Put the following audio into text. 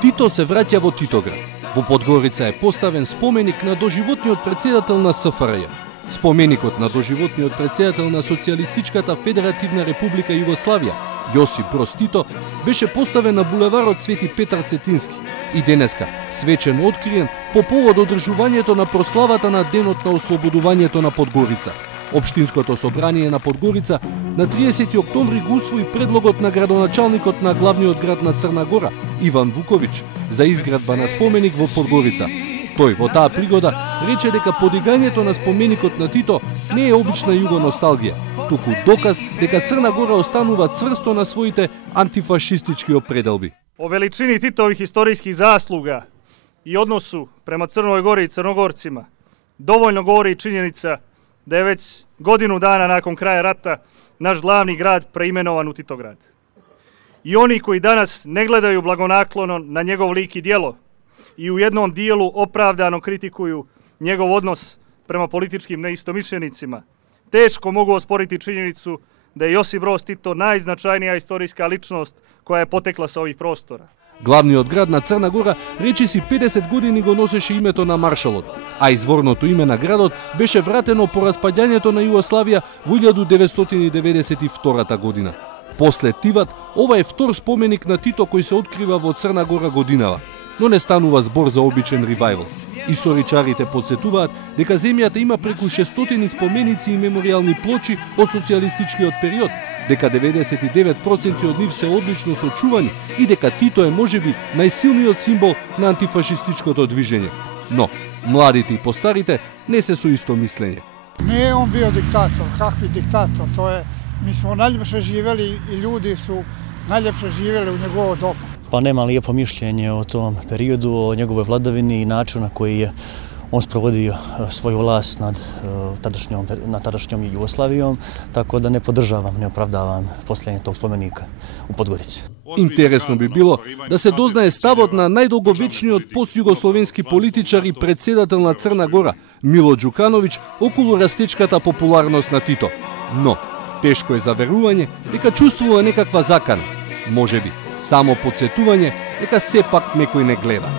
Тито се враќа во Титоград. Во Подгорица е поставен споменик на доживотниот председател на СФРЈ. Споменикот на доживотниот председател на Социјалистичката Федеративна Република Југославија, Јосип Броз Тито, беше поставен на булеварот Свети Петар Цетински и денеска свечено откриен по повод одржувањето на прославата на денот на ослободувањето на Подгорица. Општинското собрание на Подгорица на 30 октомври го усвои предлогот на градоначалникот на главниот град на Црна Гора, Иван Вуковиќ, за изградба на споменик во Подгорица. Тој во таа пригода рече дека подигањето на споменикот на Тито не е обична југоносталгија, туку доказ дека Црна Гора останува цврсто на своите антифашистички определби. О величини Титових историјских заслуга и односу према Црној Гори и црногорцима довоljno govori činjenica da je već godinu dana nakon kraja rata naš glavni grad preimenovan u Titograd. I oni koji danas ne gledaju blagonaklono na njegov lik i djelo i u jednom dijelu opravdano kritikuju njegov odnos prema političkim neistomišljenicima, teško mogu osporiti činjenicu da je Josip Broz Tito najznačajnija istorijska ličnost koja je potekla sa ovih prostora. Главниот град на Црна Гора речиси 50 години го носеше името на маршалот, а изворното име на градот беше вратено по распаѓањето на Југославија во 1992 година. После тиват, ова е втор споменик на Тито кој се открива во Црна Гора годинава, но не станува збор за обичен ревајвал. Историчарите подсетуваат дека земјата има преку 600 споменици и меморијални плочи од социјалистичкиот период, дека 99% од нив се одлично сочувани и дека Тито е можеби најсилниот символ на антифашистичкото движење. Но, младите и постарите не се со исто мислење. Не е он био диктатор, какви диктатор, mi smo najljepše živjeli i ljudi su najljepše živjeli u njegovo doba. Pa nema lijepo mišljenje o tom periodu, o njegovoj vladavini i načinu na koji je on sprovodio svoju vlast nad tadašnjom Jugoslavijom, tako da ne podržavam, ne opravdavam postojanje tog spomenika u Podgorici. Интересно би било да се дознае ставот на најдолговечниот постјугословенски политичар и председател на Црна Гора, Мило Ѓукановиќ, околу растечката популарност на Тито. Но, тешко е за верување дека чувствува некаква закана. Можеби, само подсетување дека сепак некој не гледа.